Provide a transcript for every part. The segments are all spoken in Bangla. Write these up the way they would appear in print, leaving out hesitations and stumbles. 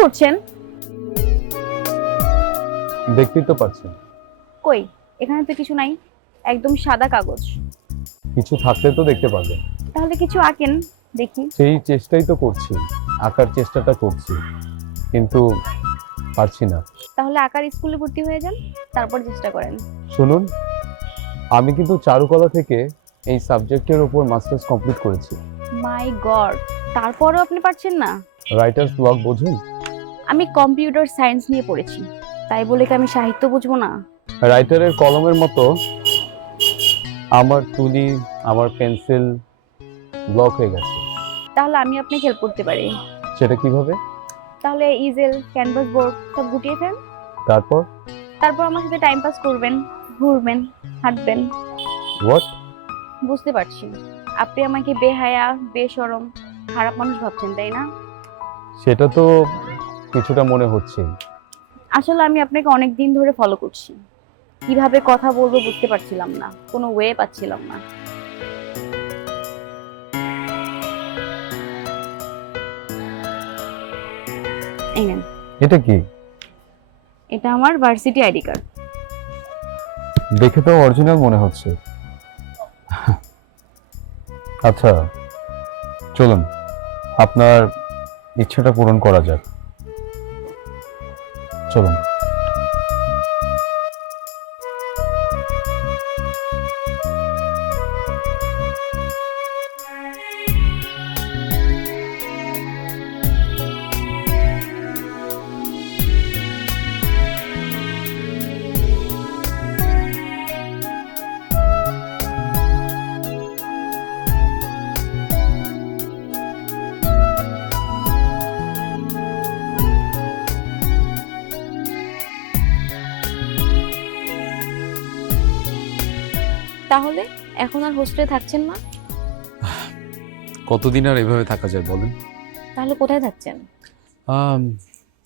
করছেন? দেখতেই তো পাচ্ছেন। কই, এখানে তো কিছু নাই, একদম সাদা কাগজ। কিছু থাকলে তো দেখতে পাবেন। তাহলে কিছু আঁকেন দেখি। সেই চেষ্টাই তো করছি, আঁকার চেষ্টাটা করছি, কিন্তু পারছি না। তাহলে আঁকার স্কুলে ভর্তি হয়ে যান, তারপর চেষ্টা করেন। শুনুন, আমি কিন্তু চারুকলা থেকে এই সাবজেক্টের উপর মাস্টার্স কমপ্লিট করেছি। মাই গড, তারপরও আপনি পারছেন না? রাইটার্স ব্লক বোঝেন? আমি কম্পিউটার সায়েন্স নিয়ে পড়েছি, তাই বলে কি আমি সাহিত্য বুঝবো না? রাইটারের কলমের মতো আমার তুলি, আমার পেন্সিল ব্লক হয়ে গেছে। তাহলে আমি আপনাকে হেল্প করতে পারি। সেটা কিভাবে? তাহলে ইজেল, ক্যানভাস বোর্ড সব গুটিয়ে ফেলেন। তারপর? তারপর আমার সাথে টাইম পাস করবেন, ঘুরবেন, হাঁটবেন। হোয়াট? বুঝতে পারছি আপনি আমাকে বেহায়া, বেশরম, খারাপ মানুষ ভাবছেন, তাই না? সেটা তো কিছুটা মনে হচ্ছে। আসলে আমি আপনাকে অনেক দিন ধরে ফলো করছি, কিভাবে কথা বলবো বুঝতে পারছিলাম না, কোনো ওয়ে পাচ্ছিলাম না। এই নেন, এটা কি? এটা আমার ভার্সিটি আইডি কার্ড। দেখে তো অরিজিনাল মনে হচ্ছে। আচ্ছা, চলুন আপনার ইচ্ছাটা পূরণ করা যাক। চলুন। তাহলে এখন আর হোস্টেলে থাকছেন না? কতদিন আর এভাবে থাকা যায় বলেন? তাহলে কোথায় থাকছেন?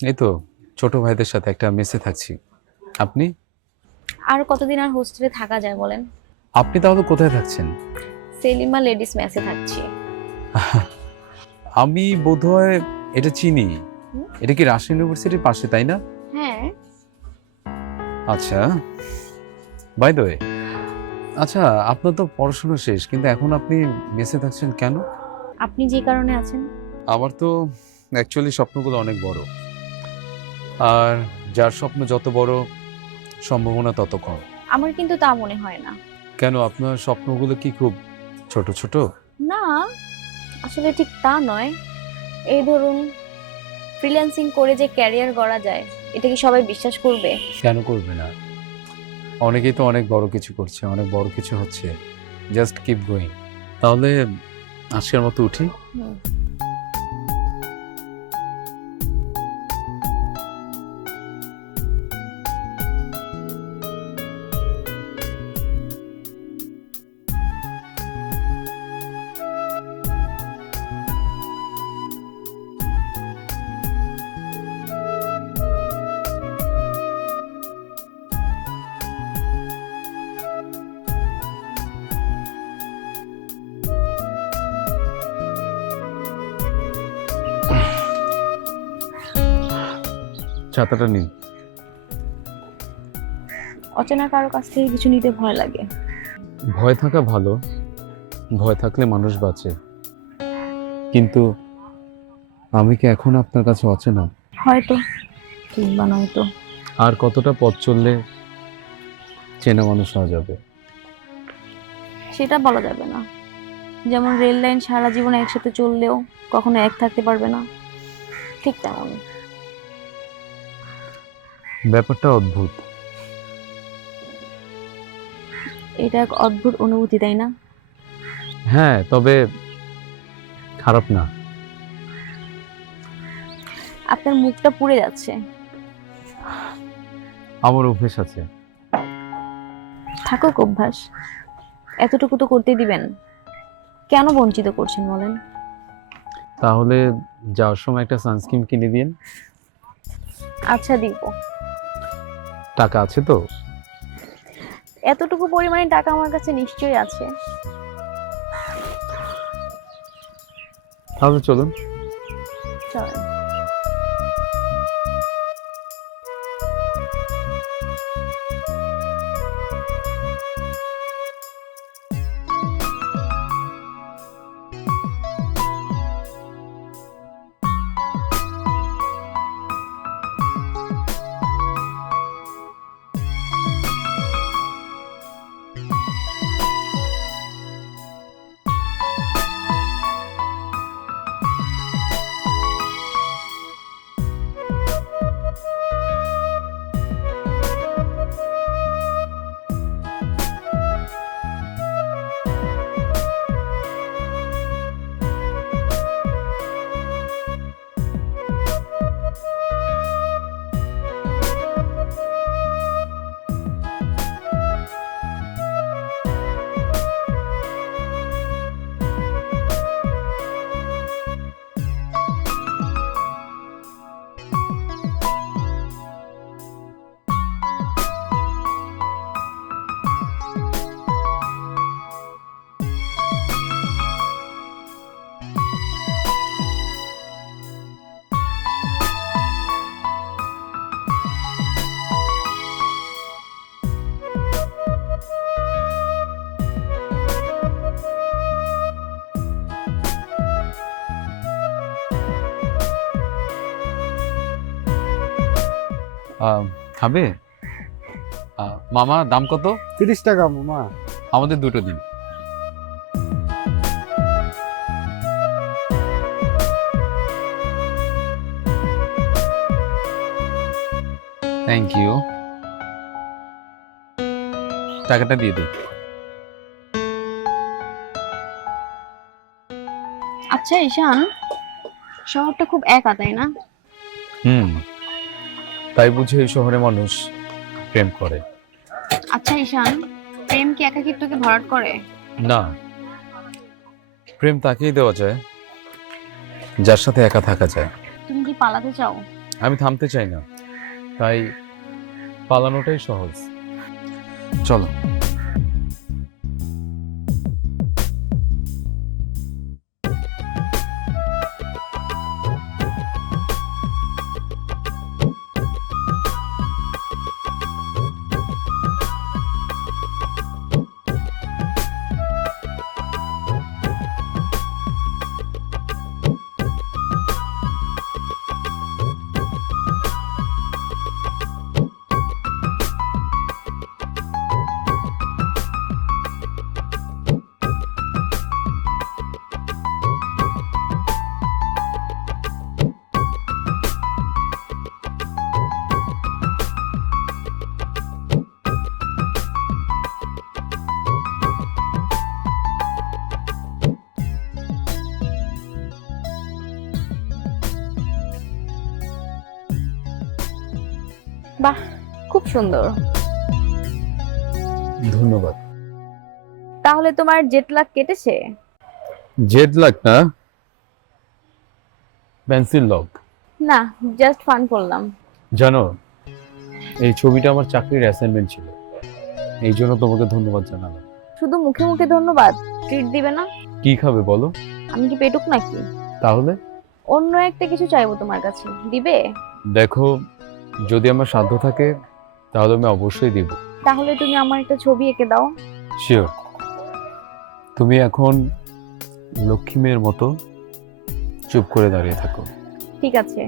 এই তো ছোট ভাইদের সাথে একটা মেসে থাকছি। আপনি? আর কতদিন আর হোস্টেলে থাকা যায় বলেন? আপনি তাহলে কোথায় থাকছেন? সেলিমা লেডিস মেসে থাকছি। আমি বোধহয় এটা চিনি। এটা কি রাজশাহী ইউনিভার্সিটির পাশে, তাই না? হ্যাঁ। আচ্ছা, বাই দ্য ওয়ে, আচ্ছা আপনার তো পড়াশোনা শেষ, কিন্তু এখন আপনি মেসে থাকছেন কেন? আপনি যে কারণে আছেন। আমার তো অ্যাকচুয়ালি স্বপ্নগুলো অনেক বড়, আর যার স্বপ্ন যত বড় সম্ভাবনা তত কম। আমার কিন্তু তা মনে হয় না। কেন, আপনার স্বপ্নগুলো কি খুব ছোট ছোট? না, আসলে ঠিক তা নয়। এই ধরুন, ফ্রিল্যান্সিং করে যে ক্যারিয়ার গড়া যায়, এটা কি সবাই বিশ্বাস করবে? কেন করবে না? অনেকেই তো অনেক বড় কিছু করছে, অনেক বড় কিছু হচ্ছে। Just keep going. তাহলে আজকের মতো উঠি। হুম। ছাতাটা নিন। অচেনা কারো কাছ থেকে কিছু নিতে ভয় লাগে। ভয় থাকা ভালো, ভয় থাকলে মানুষ বাঁচে। কিন্তু আমি কি এখন আপনার কাছে অচেনা? হয়তো, কিংবা নয়তো। আর কতটা পথ চললে চেনা মানুষ হওয়া যাবে? সেটা বলা যাবে না। যেমন রেল লাইন সারা জীবন একসাথে চললেও কখনো এক থাকতে পারবে না, ঠিক তেমন। ব্যাপারটা অদ্ভুত। এটা এক অদ্ভুত অনুভূতি, তাই না? হ্যাঁ, তবে খারাপ না। আপনার মুখটা পুড়ে যাচ্ছে। আমার অভ্যেস আছে। থাকুক অভ্যাস, এতটুকু তো করতে দিবেন। কেন বঞ্চিত করছেন বলেন? তাহলে যাওয়ার সময় একটা সানস্ক্রিন কিনে দিন। আচ্ছা, দিব। টাকা আছে তো? এতটুকু পরিমাণে টাকা আমার কাছে নিশ্চয়ই আছে। তাহলে চলুন। চলেন। খাবে? মামা দাম কত? 30 টাকা মামা। আমাদের দুটো দিন। Thank you. টাকাটা দিয়ে দিই। আচ্ছা ঈশান, শহরটা খুব একা, তাই না? তাই বুঝে এই শহরে মানুষ প্রেম করে। আচ্ছা ঈশান, প্রেম কি একাকিত্বকে ভরাট করে? না, প্রেম তাকেই দেওয়া যায় যার সাথে একা থাকা যায়। তুমি কি পালাতে চাও? আমি থামতে চাই না, তাই পালানোটাই সহজ। চলো। বাহ, খুব সুন্দর। ধন্যবাদ। তাহলে তোমার জেট লাগ কেটেছে? জেড লাগ না, পেন্সিল লক। না, জাস্ট ফান করলাম। জানো, এই ছবিটা আমার চাকরির অ্যাসাইনমেন্ট ছিল, এই জন্য তোমাকে ধন্যবাদ জানালাম। শুধু মুখে মুখে ধন্যবাদ? ট্রিট দিবে না? কি খাবে বলো? আমি কি পেটুক নাকি? তাহলে অন্য একটা কিছু চাইবো তোমার কাছে, দিবে? দেখো, যদি আমার সাধ্য থাকে তাহলে আমি অবশ্যই দিব। তাহলে তুমি আমার একটা ছবি এঁকে দাও। শিওর। তুমি এখন লক্ষ্মী মেয়ের মতো চুপ করে দাঁড়িয়ে থাকো। ঠিক আছে।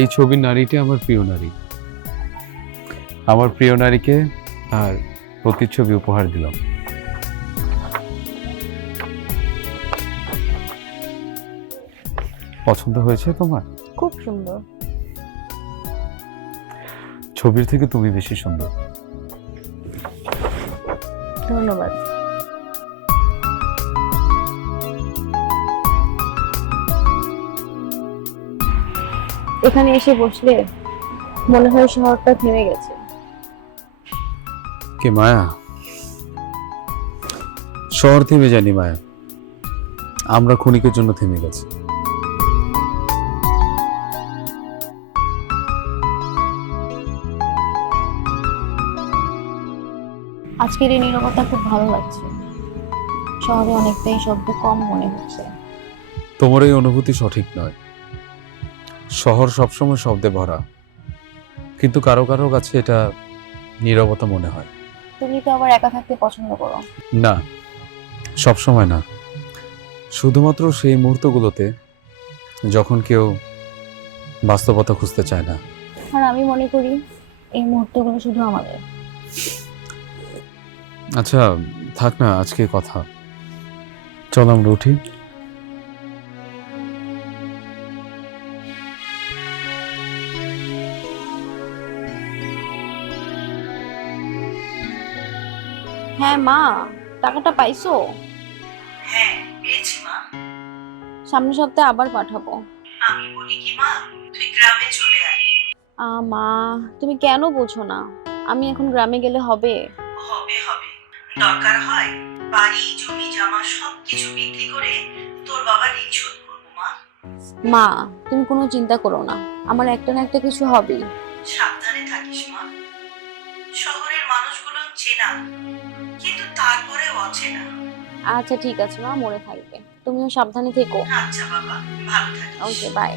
এই ছবির নারীটি আমার প্রিয় নারী। আমার প্রিয় নারীকে আর প্রতিচ্ছবি উপহার দিলাম। পছন্দ হয়েছে তোমার? খুব সুন্দর। ছবির থেকে তুমি বেশি সুন্দর। ধন্যবাদ। এখানে এসে বসলে মনে হয় শহরটা থেমে গেছে। কে মায়া? শহর থেমে যায়নি মায়া, আমরা ক্ষণিকের জন্য থেমে গেছি। আজকের এই নীরবতা খুব ভালো লাগছে। শহরে অনেকটাই শব্দ কম মনে হচ্ছে। তোমার এই অনুভূতি সঠিক নয়। শহর সবসময় শব্দে ভরা, কিন্তু কারো কারো কাছে এটা নীরবতা মনে হয়। তুমি তো আবার একা থাকতে পছন্দ করো। না, সবসময় না, শুধুমাত্র সেই মুহূর্তগুলোতে যখন কেউ বাস্তবতা খুঁজতে চায় না। আর আমি মনে করি এই মুহূর্তগুলো শুধু আমাদের। আচ্ছা থাক না আজকে কথা, চল আমরা উঠি। হ্যাঁ মা, টাকাটা পাইছো? হ্যাঁ পেয়েছি মা। সামনের সপ্তাহে আবার পাঠাবো। আমি বলি কি মা, তুই গ্রামে চলে আয়। মা, তুমি কেন বোঝো না? আমি এখন গ্রামে গেলে হবে? হবে হবে, দরকার হয় বাড়ি জমি জমা সবকিছু বিক্রি করে তোর বাবার ঋণ শোধ করবো মা। মা, তুমি কোনো চিন্তা করো না, আমার একটা না একটা কিছু হবেই। সাবধানে থাকিস মা। শহরের মানুষগুলো চেনা, কিন্তু তারপরে অচেনা। আচ্ছা ঠিক আছে মা, মনে থাকবে। তুমিও সাবধানে থেকো। আচ্ছা বাবা, ভালো থাকিস। ওকে, বাই।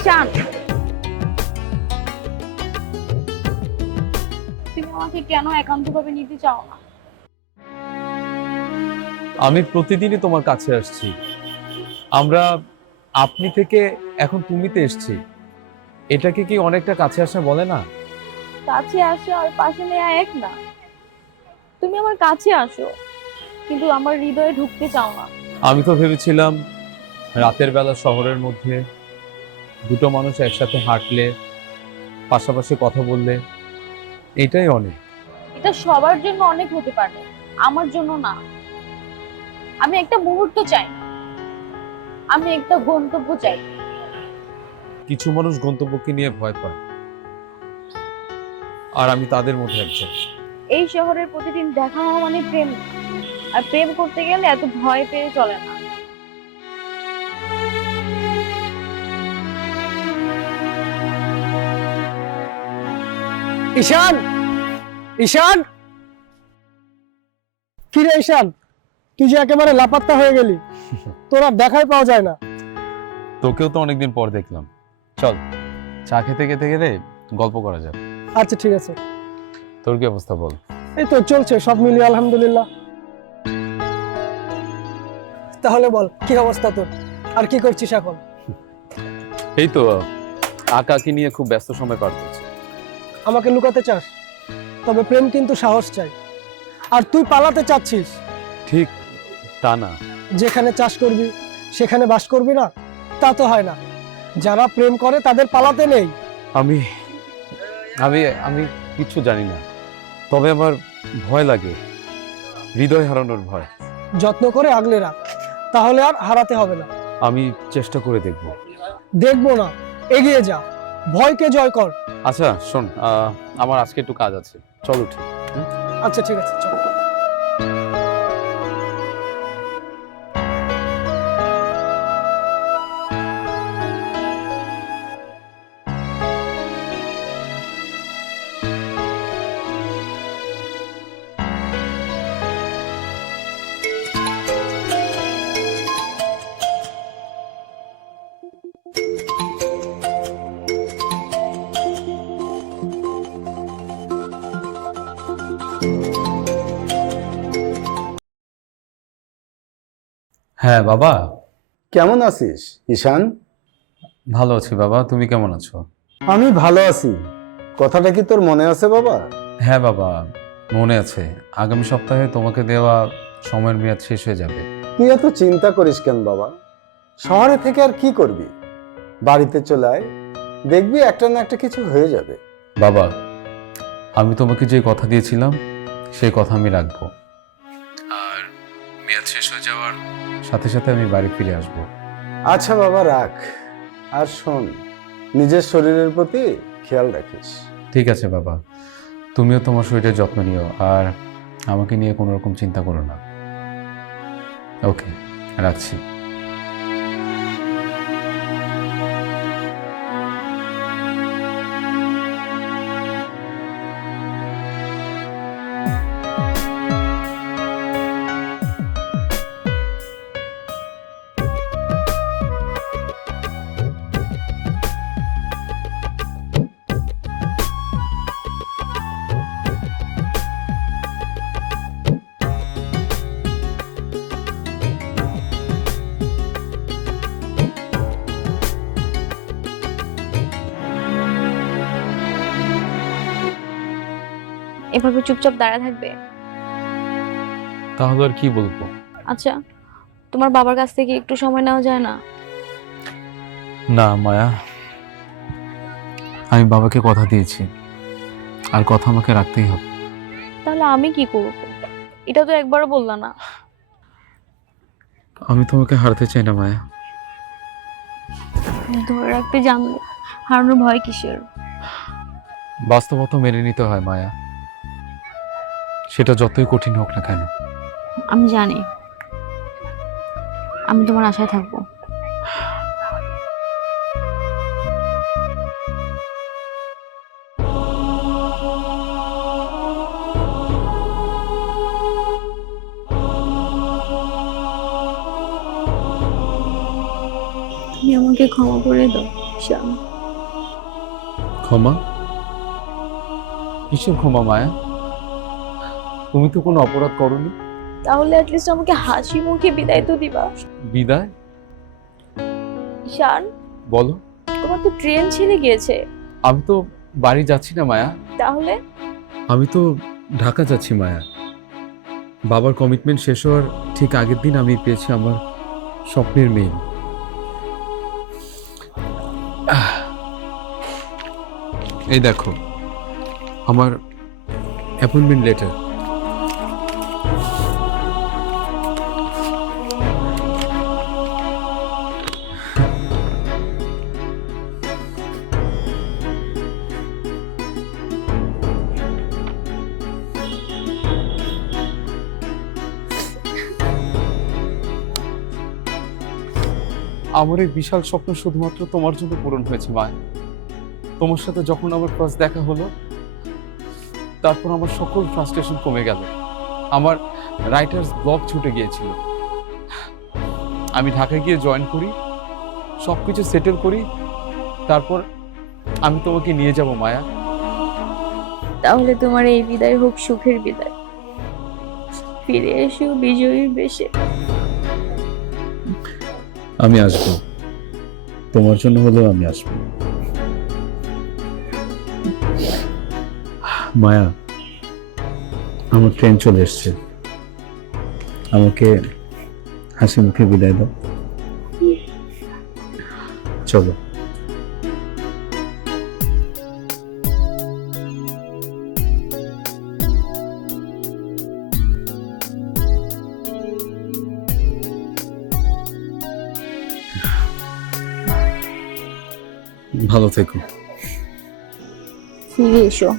ঈশান, তুমি আমাকে কেন একান্তভাবে নিতে চাও না? আমি প্রতিদিনই তোমার কাছে আসছি। আমরা আপনি থেকে এখন তুমিতে এসছি। এটাকে কি অনেকটা কাছে আসা বলে না? কাছে আসো আর পাশে নেওয়া এক না। তুমি আমার কাছে আসো, কিন্তু আমার হৃদয়ে ঢুকতে চাও না। আমি তো ভেবেছিলাম রাতের বেলা শহরের মধ্যে দুটো মানুষ একসাথে হাঁটলে, পাশাপাশি কথা বললে, এটাই অনেক। এটা সবার জন্য অনেক হতে পারে, আমার জন্য না। আমি একটা মুহূর্ত চাই, আমি একটা গন্তব্য চাই। কিছু মানুষ গন্তব্যকে নিয়ে ভয় পায়, আর আমি তাদের মধ্যে একজন। এই শহরের প্রতিদিন দেখা হওয়া মানে প্রেম না। আর প্রেম করতে গেলে এত ভয় পেয়ে চলে না। ঈশান, ঈশান, কি রে ঈশান, তুই যে একেবারে লাপাত্তা হয়ে গেলি, তোর আর দেখাই পাওয়া যায় না। তোকেও তো অনেকদিন পর দেখলাম। চল চা খেতে খেতে গেলে গল্প করা যাবে। আচ্ছা ঠিক আছে। তোর কি অবস্থা বল? এই তো চলছে সব মিলিয়ে আলহামদুলিল্লাহ। তাহলে বল কি অবস্থা তোর, আর কি করছিস এখন? এই তো আঁকাকি নিয়ে খুব ব্যস্ত সময় পার করছি। আমাকে লুকাতে চাস? তবে প্রেম কিন্তু সাহস চাই। আর তুই পালাতে চাচ্ছিস। ঠিক তা না। যেখানে চাষ করবি সেখানে বাস করবি না, তা তো হয় না। যারা প্রেম করে তাদের পালাতে নেই। আমি আমি আমি কিছু জানি না, তবে আমার ভয় লাগে, হৃদয় হারানোর ভয়। যত্ন করে আগলে রাখ, তাহলে আর হারাতে হবে না। আমি চেষ্টা করে দেখব। দেখবো না, এগিয়ে যা, ভয়কে জয় কর। আচ্ছা শোন, আমার আজকে একটু কাজ আছে, চল উঠি। আচ্ছা ঠিক আছে, চল। হ্যাঁ বাবা। কেমন আছিস ঈশান? ভালো আছি বাবা, তুমি কেমন আছো? আমি ভালো আছি। কথাটা কি তোর মনে আছে বাবা? হ্যাঁ বাবা, মনে আছে। আগামী সপ্তাহে তোমাকে দেওয়া সময়ের মেয়াদ শেষ হয়ে যাবে। তুই এত চিন্তা করিস কেন বাবা? শহরে থেকে আর কি করবি? বাড়িতে চলে আয়, দেখবি একটা না একটা কিছু হয়ে যাবে। বাবা, আমি তোমাকে যে কথা দিয়েছিলাম সেই কথা আমি রাখবো। আর মেয়াদ শেষ হয়ে যাওয়ার সাথে সাথে আমি বাড়ি ফিরে আসব। আচ্ছা বাবা রাখ। আর শোন, নিজের শরীরের প্রতি খেয়াল রাখিস। ঠিক আছে বাবা, তুমিও তোমার শরীরের যত্ন নিও, আর আমাকে নিয়ে কোনো রকম চিন্তা করো না। ওকে, রাখছি। এভাবে চুপচাপ দাঁড়ায় থাকবে? তাহলে আর কি বলবো? আচ্ছা, তোমার বাবার কাছ থেকে একটু সময় নেওয়া যায় না? না মায়া, আমি বাবাকে কথা দিয়েছি, আর কথা আমাকে রাখতেই হবে। তাহলে আমি কি করব? এটা তো একবারও বললা না। আমি তোমাকে হারাতে চাই না মায়া। ধরে রাখতে জানলে হারানোর ভয় কিসের? বাস্তবতা মেনে নিতে হয় মায়া, সেটা যতই কঠিন হোক না কেন। আমি জানি, আমি তোমার আশায় থাকবো। তুমি আমাকে ক্ষমা করে দাও শ্যাম। ক্ষমা? কিসের ক্ষমা মায়া? তুমি তো কোনো অপরাধ করোনি। তাহলে অ্যাটলিস্ট আমাকে হাসি মুখে বিদায় তো দিবা। বিদায়? শান, বলো। তোমার তো ট্রেন ছেড়ে গিয়েছে। আমি তো বাড়ি যাচ্ছি না মায়া, তাহলে? আমি তো ঢাকা যাচ্ছি মায়া। বাবার কমিটমেন্ট শেষ হওয়ার ঠিক আগের দিন আমি পেয়েছি আমার স্বপ্নের মেয়ে। এই দেখো আমার অ্যাপয়েন্টমেন্ট লেটার। আমার এই বিশাল স্বপ্ন শুধুমাত্র তোমার জন্য পূরণ হয়েছে মায়া। তোমার সাথে যখন আমার ফার্স্ট দেখা হলো, তারপর আমার সকল ফ্রাস্ট্রেশন কমে গেল। আমার রাইটার্স ব্লক ছুটে গিয়েছিল। আমি ঢাকায় গিয়ে জয়েন করি, সবকিছু সেটেল করি, তারপর আমি তোমাকে নিয়ে যাব মায়া। তাহলে তোমার এই বিদায় হোক সুখের বিদায়। ফিরে এসো বিজয়ীর বেশে। আমি আসবো, তোমার জন্য হলেও আমি আসবো মায়া। আমার ট্রেন চলে এসছে, আমাকে হাসি মুখে বিদায় দাও। চলো। ভালো থেকো। ফিরে এসো।